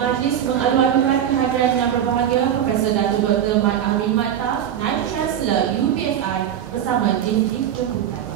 Majlis mengalu-alukan kehadiran yang berbahagia Profesor Datuk Dr. Mat Ahmid Matta, Naib Chancellor UPSI bersama Dean Jemputan.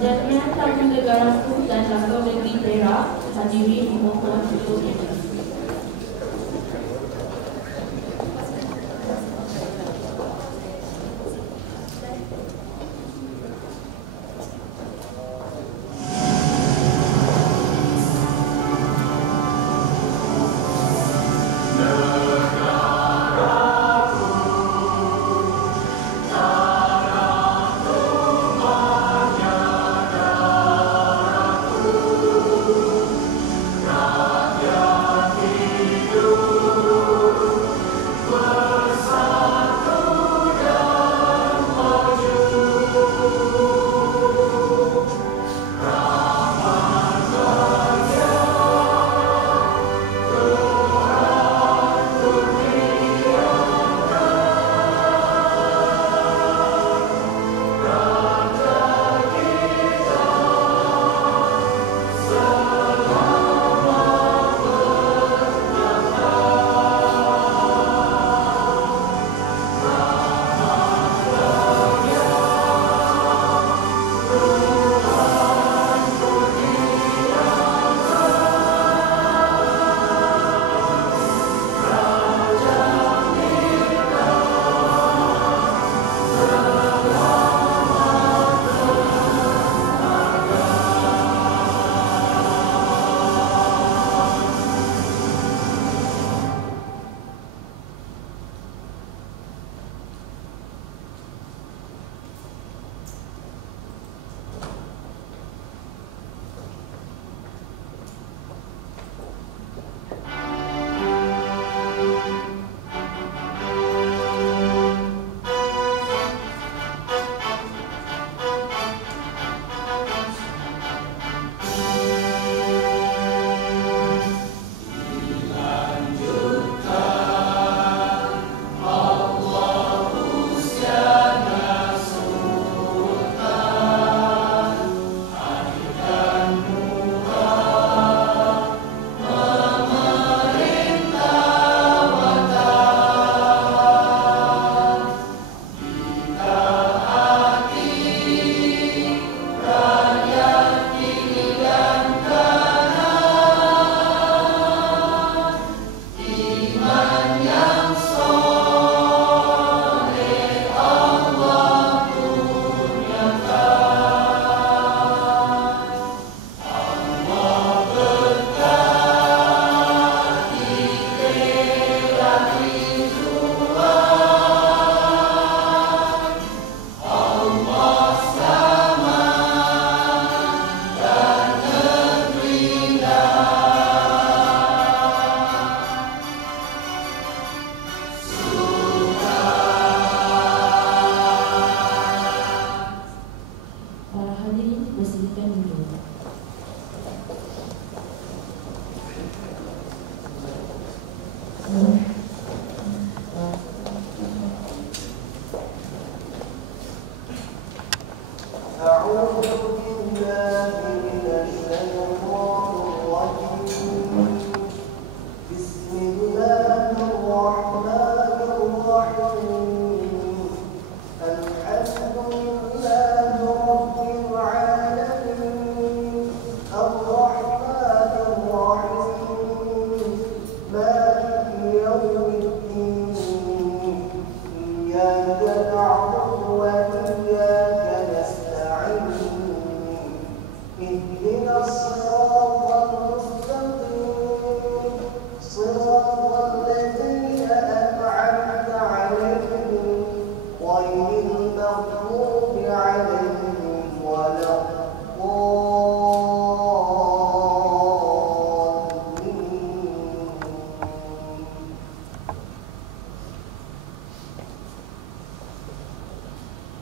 Jamiah Tamu Negaraku dan Lembaga Negeri Perak hadiri dimohon untuk ini.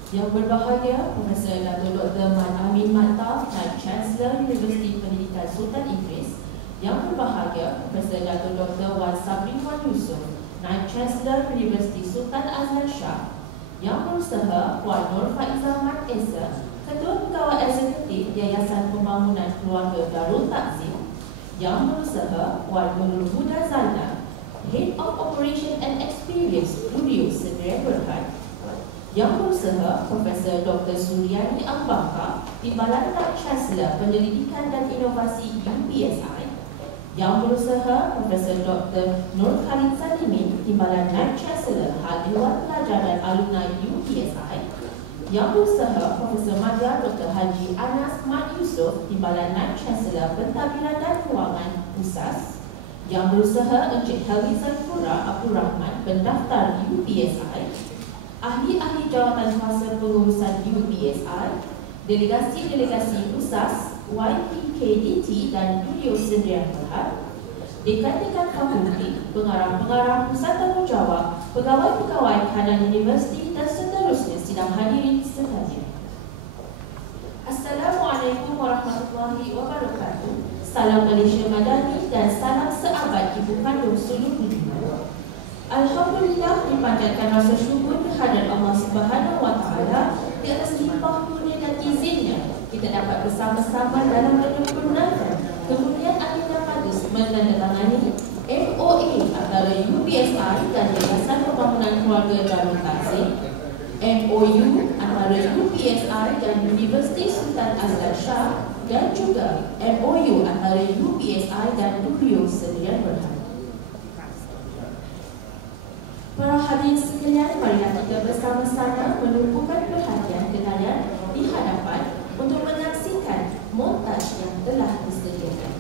Yang berbahagia Profesor Dato' Dr. Mat Amin Mattaf, Naib Chancellor Universiti Pendidikan Sultan Idris. Yang berbahagia Profesor Dato' Dr. Wan Sabri Wan Yusof, Naib Chancellor Universiti Sultan Azlan Shah. Yang berusaha Puan Nur Faizah Mat Esa, Ketua Pegawai Eksekutif Yayasan Pembangunan Keluarga Darul Takzim. Yang berusaha Puan Nurul Huda Zalna, Head of Operation and Experience Studio Sdn Berhad. Yang berusaha Profesor Dr. Suryani Ambaka, Timbalan Naib Chancellor Penyelidikan dan Inovasi UPSI. Yang berusaha Profesor Dr. Nur Khalid Salimin, Timbalan Naib Chancellor Hal Dewan Pelajar dan Alumni UPSI. Yang berusaha Profesor Madya Dr. Haji Anas Mat Yusof, Timbalan Naib Chancellor Pentadbiran dan Kewangan USAS. Yang berusaha Encik Helmi Zanfura Abdul Rahman, Pendaftar UPSI. Ahli-ahli jawatan kuasa pengurusan UPSI, delegasi-delegasi USAS, YPKDT dan Studio Sdn Berhad, dekan-dekan fakulti, pengarah-pengarah pusat tanggungjawab, pegawai-pegawai kanan universiti dan seterusnya sidang hadirin sekalian. Assalamualaikum warahmatullahi wabarakatuh. Salam Malaysia Madani dan salam seabad ibu kandung sulung budiman. Alhamdulillah, dipanjatkan rasa syukur kehadrat Allah Subhanahu Wa Taala di atas limpah kurnia dan izinnya kita dapat bersama-sama dalam menyempurnakan kemudian agenda Padus menandatangani MOA antara UPSI dan Yayasan Pembangunan Keluarga Darul Takzim, MOU antara UPSI dan Universiti Sultan Azlan Shah, dan juga MOU antara UPSI dan Studio Sdn Berhad. Para hadirin sekalian, marilah kita bersama-sama menumpukan perhatian kalian di hadapan untuk menyaksikan montaj yang telah disediakan.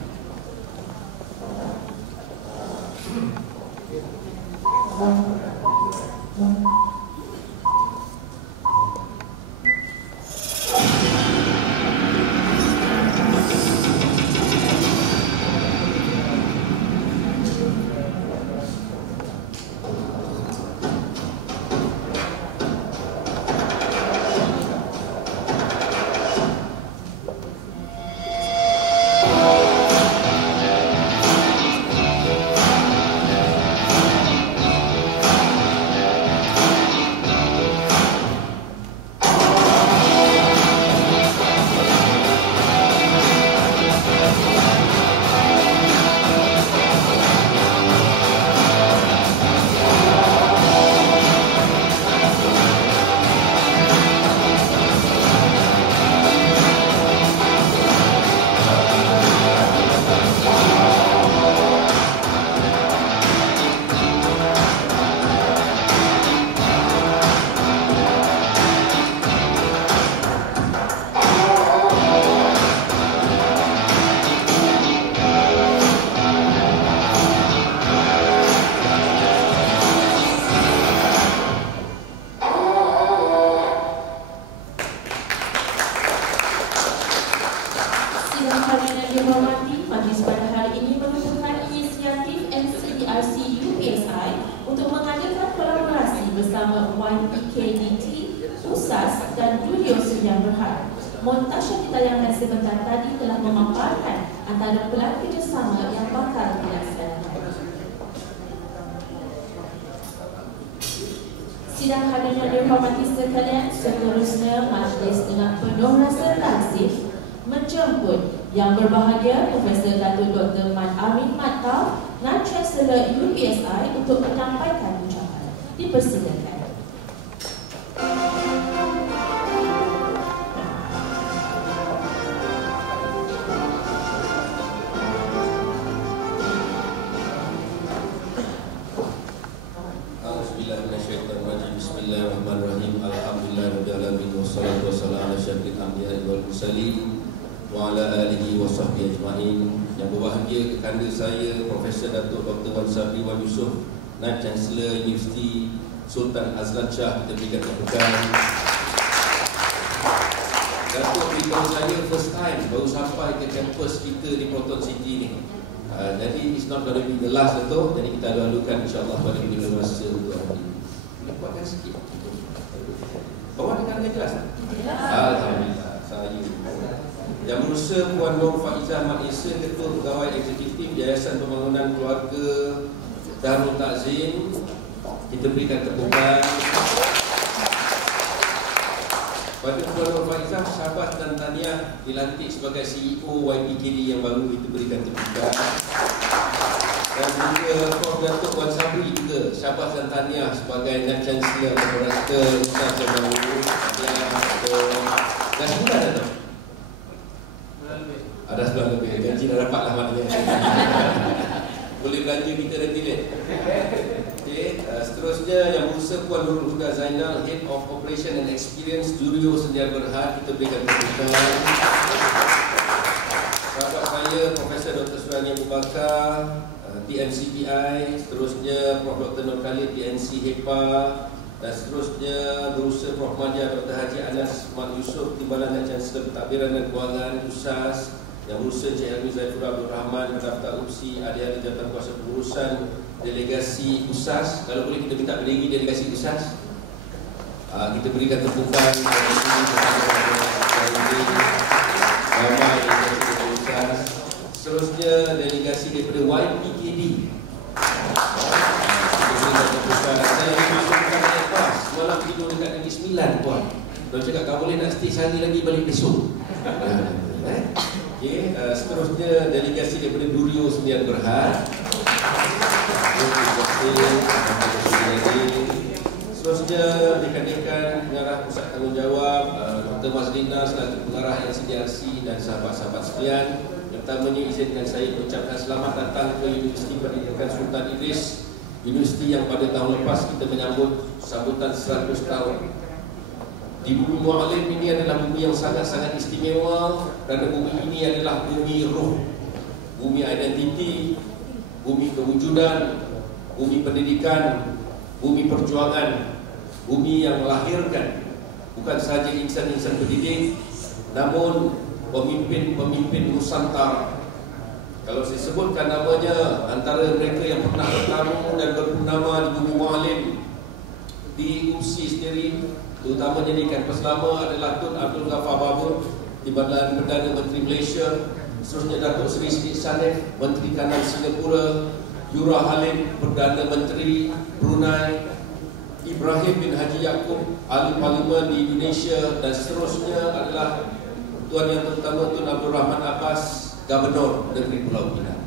Montaj yang ditayangkan sebentar tadi telah memaparkan antara pelan kerjasama yang bakal dilaksanakan. Sidang hadirin yang dihormati sekalian, seterusnya majlis dengan penuh rasa lazim menjemput Yang berbahagia Profesor Dato' Dr. Mat Amin Mattaf, Naib Chancellor UPSI untuk menyampaikan ucapan. Dipersilakan. Bismillahirrahmanirrahim. Alhamdulillahirabbil alamin wassalatu wassalamu ala asyrafil anbiya'i wal mursalin wa ala alihi wa sahbihi ajma'in. Yang berbahagia kekanda saya Profesor Dato' Dr. Wan Sabri Wan Yusof, Naib Chancellor Universiti Sultan Azlan Shah, kita berikan tepukan. Dato' beritahu saya first time baru sampai ke kampus kita di Proton City ni. Jadi it's not going to be the last, Dato'. Jadi kita lalukan insyaAllah pada bila masa untuk hari ini. Buatkan sikit. Bawa dengan dia Bursar Puan Nur Faizah Mat Isa, Ketua Pegawai Eksekutif Yayasan Pembangunan Keluarga Darul Takzim. Kita berikan tepukan pada Puan Nur Faizah. Syabas dan tahniah dilantik sebagai CEO YPKD yang baru, kita berikan tepukan. Dan juga Prof. Datuk Wan Sabri juga syabas dan tahniah sebagai Naib Chancellor Direktur Ustaz yang baru. Dah sebulan dah tu? Ada sebulan lebih. Gaji dah dapat lah maknanya. Boleh belanja kita nanti ni. Okay. Seterusnya Yang Berusaha Puan Nurul Huda Zainal, Head of Operation and Experience Durio Sendial Berhad, kita berikan tepukan. Sahabat saya Profesor Dr. Surani Abu Bakar, TNCPI, seterusnya Prof. Dr. Nur Khalid, TNC HEPA, dan seterusnya Berusaha Prof. Madia Dr. Haji Anas Mat Yusof, Timbalan dan Chancellor Pentadbiran dan Kewangan USAS, Yang Berusaha Cik Helmi Zaifur Abdul Rahman, Pendaftar UPSI, Ahli-Ahli Jabatan Kuasa Pengurusan Delegasi USAS. Kalau boleh kita minta berdiri Delegasi USAS. Kita berikan tepukan kepada ramai delegasi USAS. Seterusnya delegasi daripada YPKD. Saya masukkan lepas semalam tidur dekat Negeri Sembilan puan. Dia cakap kau boleh nak stay sehari lagi balik besok. Okey, seterusnya delegasi daripada Durio Sendial Berhad. Seterusnya dekan-dekan pengarah pusat tanggungjawab, Dr. Mazlina selaku pengarah NCDRC dan sahabat-sahabat sekalian. Pertamanya izinkan saya mengucapkan selamat datang ke Universiti Pendidikan Sultan Idris, universiti yang pada tahun lepas kita menyambut sambutan 100 tahun. Di Bumi Mu'alim ini adalah bumi yang sangat-sangat istimewa, kerana bumi ini adalah bumi roh, bumi identiti, bumi kewujudan, bumi pendidikan, bumi perjuangan, bumi yang melahirkan bukan sahaja insan-insan pendidik, namun pemimpin-pemimpin Nusantara. Kalau saya sebutkan namanya, antara mereka yang pernah bertamu dan berpurnama di Bumi Mu'alim, di UPSI sendiri, terutamanya di kampus lama, adalah Tun Abdul Ghaffar Babur, Timbalan Perdana Menteri Malaysia. Seterusnya Datuk Seri Siddiq Sanif, Menteri Kanan Singapura, Yura Halim, Perdana Menteri Brunei, Ibrahim bin Haji Yaakob, Ahli Parlimen di Indonesia, dan seterusnya adalah Tuan Yang Terutama Tun Abdul Rahman Abbas, Gubernur Negeri Pulau Pinang.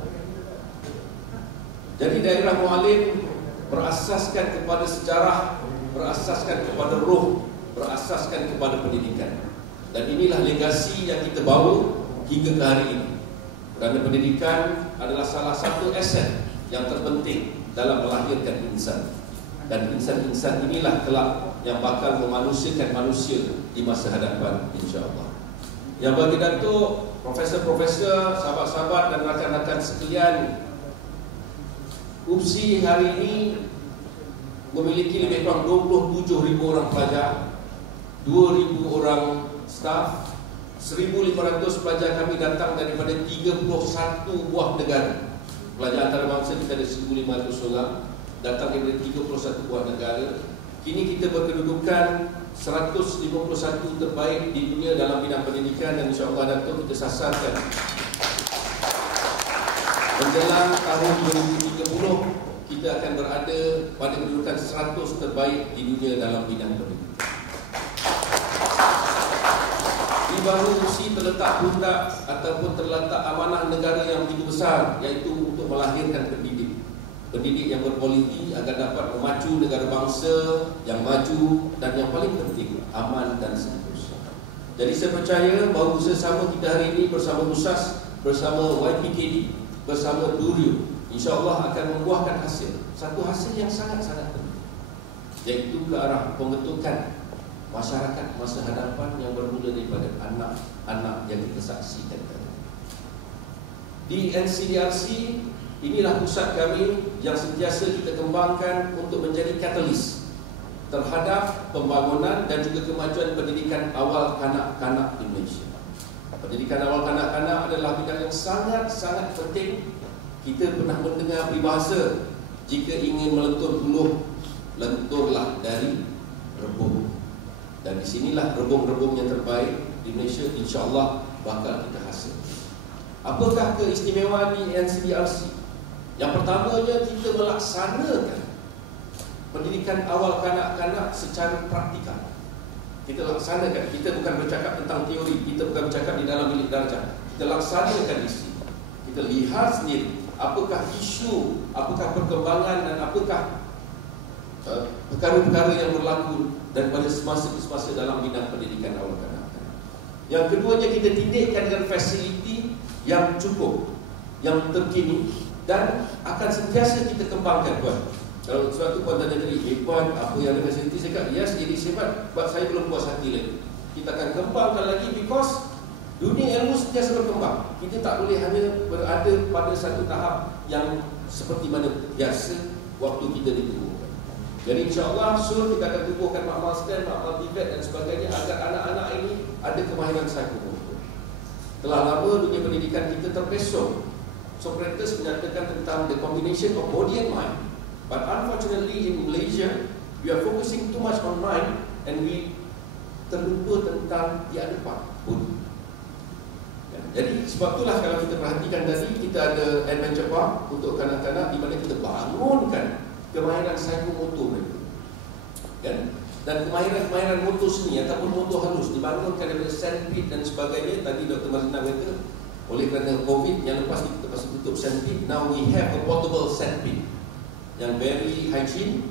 Jadi daerah Mu'alim berasaskan kepada sejarah, berasaskan kepada roh, berasaskan kepada pendidikan. Dan inilah legasi yang kita bawa hingga ke hari ini. Kerana pendidikan adalah salah satu aset yang terpenting dalam melahirkan insan. Dan insan-insan inilah kelak yang bakal memanusiakan manusia di masa hadapan, insya-Allah. Yang bagi Datuk, profesor-profesor, sahabat-sahabat dan rakan-rakan sekalian, UPSI hari ini memiliki lebih kurang 27,000 orang pelajar, 2,000 orang staf, 1,500 pelajar kami datang daripada 31 buah negara. Pelajar antarabangsa kita ada 1,500 orang, datang daripada 31 buah negara. Kini kita berkedudukan 151 terbaik di dunia dalam bidang pendidikan, dan insya-Allah Datuk kita sasarkan menjelang tahun 2030 kita akan berada pada kedudukan 100 terbaik di dunia dalam bidang pendidikan. Di bahu UPSI terletak pundak ataupun terletak amanah negara yang begitu besar, iaitu untuk melahirkan pendidik yang berkualiti agar dapat memacu negara bangsa yang maju dan yang paling penting aman dan seterusnya. Jadi saya percaya bahawa bersama kita hari ini bersama USAS, bersama YPKD, bersama Durio, insya-Allah akan membuahkan hasil. Satu hasil yang sangat-sangat penting, iaitu ke arah pembentukan masyarakat masa hadapan yang bermula daripada anak-anak yang kita saksikan tadi. Di NCDRC, inilah pusat kami yang sentiasa kita kembangkan untuk menjadi katalis terhadap pembangunan dan juga kemajuan pendidikan awal kanak-kanak di Malaysia. Pendidikan awal kanak-kanak adalah bidang yang sangat-sangat penting. Kita pernah mendengar peribahasa, jika ingin melentur buluh, lenturlah dari rebung. Dan di sinilah rebung-rebung yang terbaik di Malaysia, insya-Allah bakal kita hasil. Apakah keistimewaan di NCDRC? Yang pertamanya, kita melaksanakan pendidikan awal kanak-kanak secara praktikal. Kita laksanakan. Kita bukan bercakap tentang teori, kita bukan bercakap di dalam bilik darjah. Kita laksanakan isi. Kita lihat sendiri apakah isu, apakah perkembangan, dan apakah perkara-perkara yang berlaku daripada semasa ke semasa dalam bidang pendidikan awal kanak-kanak. Yang keduanya, kita didikkan dengan fasiliti yang cukup, yang terkini, dan akan sentiasa kita kembangkan, tuan. Kalau suatu puan tanya tadi, hebat apa yang ada fasiliti, saya kata, yes, ini hebat, but saya belum puas hati lagi. Kita akan kembangkan lagi, because dunia ilmu sentiasa berkembang. Kita tak boleh hanya berada pada satu tahap yang seperti mana biasa waktu kita ditubuhkan. Jadi insyaAllah soon kita akan tubuhkan makmal STEM, makmal TVET dan sebagainya, agar anak-anak ini ada kemahiran psikomotor. Telah lama dunia pendidikan kita terpesong. Socrates menyatakan tentang the combination of body and mind. But unfortunately in Malaysia, we are focusing too much on mind and we terlupa tentang the other part, body. Jadi sebab itulah kalau kita perhatikan tadi, kita ada adventure park untuk kanak-kanak di mana kita bangunkan kemahiran psikomotor mereka. Dan kemahiran motor seni ataupun motor halus dibangunkan daripada sandpit dan sebagainya. Tadi Dr. Mazlina kata, oleh kerana COVID yang lepas kita terpaksa tutup sandpit, now we have a portable sandpit yang very hygiene,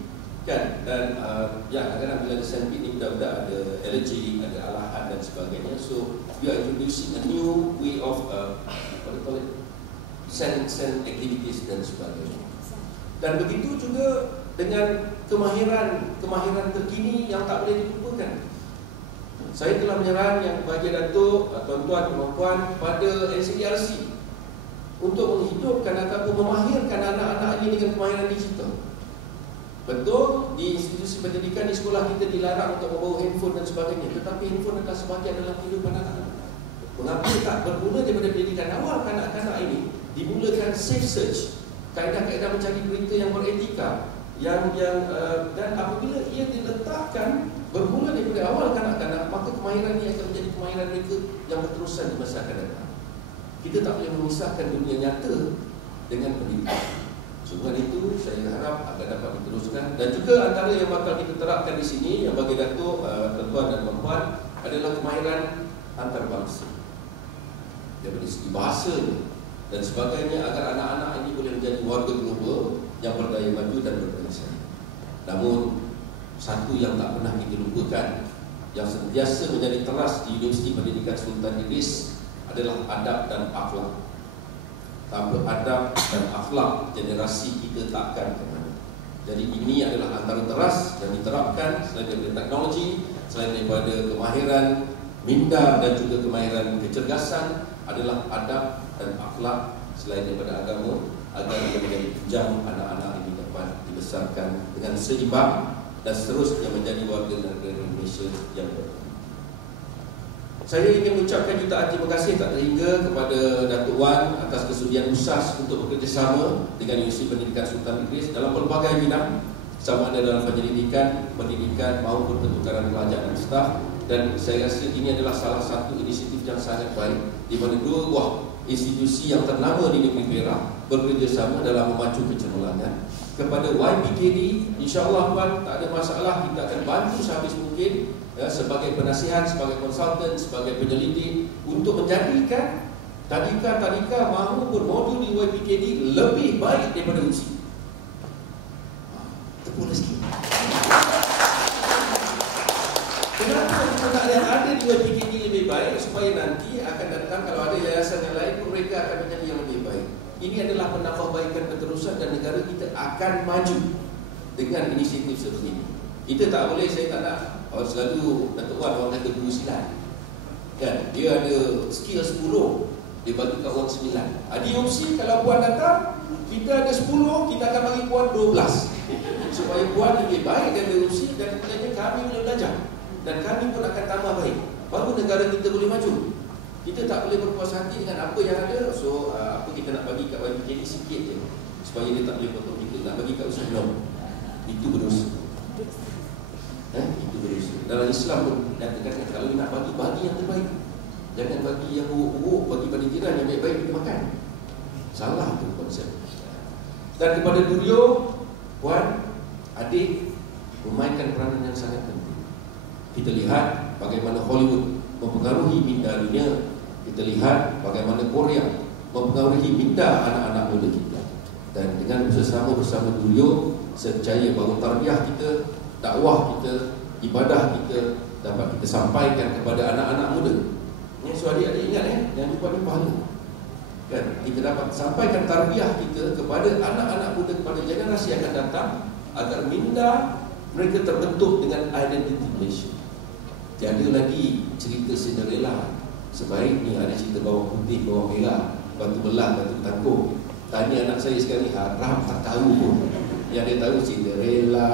kan? Dan kadang-kadang bila ada sandpit ni budak-budak ada allergy, ada alahan dan sebagainya. So we are introducing a new way of what do you call it, sand activities dan sebagainya. Dan begitu juga dengan kemahiran terkini yang tak boleh dilupakan. Saya telah menyerang yang bagi Datuk, tuan-tuan dan puan pada NCDRC untuk menghidupkan ataupun memahirkan anak-anak ini dengan kemahiran digital. Betul, di institusi pendidikan di sekolah kita dilarang untuk membawa handphone dan sebagainya, tetapi handphone adalah sebahagian dalam kehidupan anak-anak. Mengapa tak bermula daripada pendidikan awal kanak-kanak ini dimulakan safe search, kaedah-kaedah mencari berita yang beretika, dan apabila ia diletakkan bermula daripada awal kanak-kanak, maka kemahiran ini akan menjadi kemahiran mereka yang berterusan di masa akan datang. Kita tak boleh memisahkan dunia nyata dengan pendidikan. Sebab itu saya harap akan dapat diteruskan. Dan juga antara yang bakal kita terapkan di sini yang bagi Datuk, tuan-tuan dan puan adalah kemahiran antarabangsa daripada segi bahasanya dan sebagainya, agar anak-anak ini boleh menjadi warga global yang berdaya maju dan berbangsa. Namun satu yang tak pernah kita lupakan, yang sentiasa menjadi teras di Universiti Pendidikan Sultan Idris adalah adab dan akhlak. Tanpa adab dan akhlak, generasi kita takkan ke mana. Jadi ini adalah antara teras yang diterapkan selain daripada teknologi, selain daripada kemahiran minda dan juga kemahiran kecergasan, adalah adab dan akhlak selain daripada agama, agar ia menjadi tunjang anak-anak ini dapat dibesarkan dengan seimbang dan seterusnya menjadi warga negara Indonesia yang berkembang. Saya ingin mengucapkan jutaan terima kasih tak terhingga kepada Datuk Wan atas kesudian USAS untuk bekerjasama dengan Universiti Pendidikan Sultan Idris dalam pelbagai bidang, sama ada dalam penyelidikan, pendidikan maupun pertukaran pelajar dan staf. Dan saya rasa ini adalah salah satu inisiatif yang sangat baik, di mana dua buah institusi yang ternama di negeri Perak bekerjasama dalam memacu kecemerlangan. Kepada YPKD, insya-Allah Puan, tak ada masalah, kita akan bantu sehabis mungkin, ya, sebagai penasihat, sebagai konsultan, sebagai penyelidik, untuk menjadikan tadika maupun modul di YPKD lebih baik daripada USI. Tepuk sikit. Kenapa kita tak ada di YPKD lebih baik? Supaya nanti akan datang, kalau ada yayasan yang lain pun mereka akan menjadi yang lebih baik. Ini adalah penambahbaikan berterusan dan negara kita akan maju dengan inisiatif seperti ini. Kita tak boleh, saya tak nak selalu Datuk Wan orang kata guru silat, kan? Dia ada skill 10, dia bagi kat orang 9. Di opsi kalau Puan datang, kita ada 10, kita akan bagi Puan 12, supaya Puan lebih baik dari opsi, dan kemudian kami boleh belajar dan kami pun akan tambah baik. Baru negara kita boleh maju. Kita tak boleh berpuas hati dengan apa yang ada. So apa kita nak bagi kat YPKD sikit je, supaya dia tak boleh potong kita. Nak bagi kat usaha, no, itu berdosa. Itu berdosa. Dalam Islam pun nyatakan kalau nak bagi yang terbaik. Jangan bagi yang buruk-buruk, bagi pada jiran yang baik-baik kita makan. Salah tu konsep. Dan kepada Duryo, puan, adik, memainkan peranan yang sangat penting. Kita lihat bagaimana Hollywood mempengaruhi minda dunia. Kita lihat bagaimana Korea mempengaruhi minda anak-anak muda kita. Dan dengan bersama Duryo, saya percaya bahawa tarbiyah kita, dakwah kita, ibadah kita dapat kita sampaikan kepada anak-anak muda. So adik-adik ingat jangan lupa ni pahala. Kan? Kita dapat sampaikan tarbiyah kita kepada anak-anak muda, kepada generasi yang akan datang, agar minda mereka terbentuk dengan identiti Malaysia. Tiada lagi cerita Cinderella. Sebaiknya ada cerita bawang putih, bawang merah, batu belah, batu tangkung. Tanya anak saya sekali, haram tak tahu pun. Yang dia tahu Cinderella,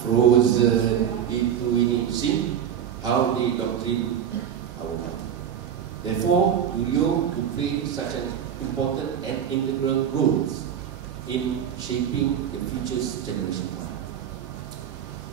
Frozen, itu ini. See how they doctrine our life. Therefore, Duryo to play such an important and integral role in shaping the future's generation.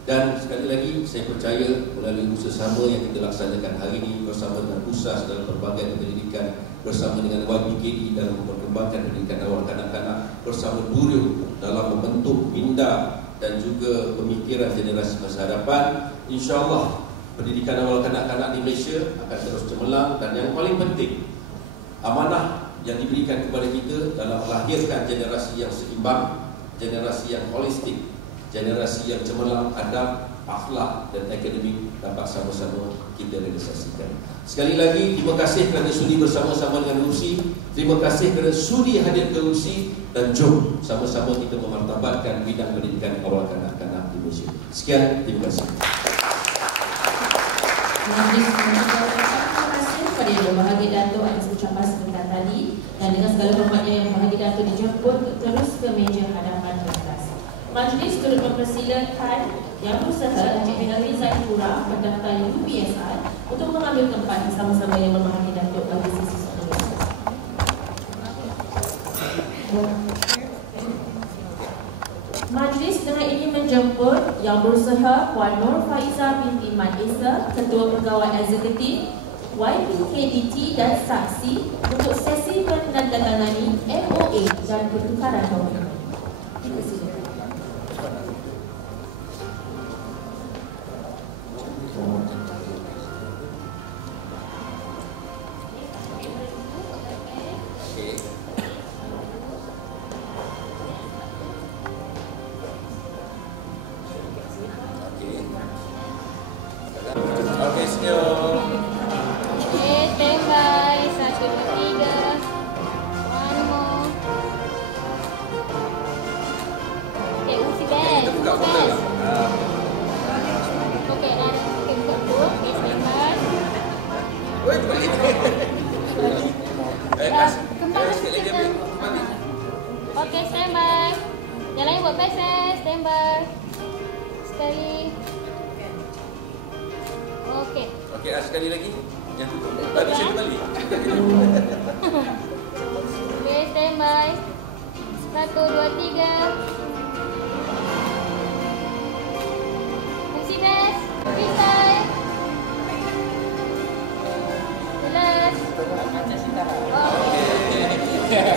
Dan sekali lagi, saya percaya melalui usaha sama yang kita laksanakan hari ini bersama dengan USAS dalam pelbagai pendidikan, bersama dengan YPKD dalam memperkembangkan pendidikan awal kanak-kanak, bersama Duryo dalam membentuk minda dan juga pemikiran generasi masa hadapan, insya-Allah pendidikan awal kanak-kanak di Malaysia akan terus cemerlang. Dan yang paling penting, amanah yang diberikan kepada kita dalam melahirkan generasi yang seimbang, generasi yang holistik, generasi yang cemerlang adab, akhlak dan akademik dapat sama-sama kita realisasikan. Sekali lagi, terima kasih kerana sudi bersama-sama dengan USI. Terima kasih kerana sudi hadir ke USI. Dan jom sama-sama kita memartabatkan bidang pendidikan awal kanak-kanak di Malaysia. Sekian, terima kasih. Terima kasih kepada Yang Berbahagia Datuk atas ucapan sebentar tadi. Dan dengan segala hormatnya Yang Berbahagia Datuk dijemput terus ke meja hadapan kelas. Majlis turut mempersilakan Yang Berusaha Encik Henry Zaipura, pendaftar UPSR, untuk mengambil tempat bersama-sama Yang Berbahagia Datuk bagi sesi soalan. Majlis dengan ini menjemput Yang Berusaha Puan Nur Faiza binti Mat Esa, Ketua Pegawai Eksekutif YPKDT dan saksi untuk sesi menandatangani MOA dan pertukaran dokumen. Terima kasih. Okay, senyum. Okay, stand by. 1, 2, 3. One more. Okay, usi best. Kita buka foto lah. Okay, dah. Okay, buka tu. Okay, stand by. Oi, balik. Kembali sikit lagi kita. balik. Okay, stand by. Yang lain buat best eh. Stand by. Sekali. Okay. Okey, sekali lagi. Yang tutup. Tadi saya balik. Okay, stand by. 1, 2, 3. Fungsi best. Freestyle. Jelas. Okey.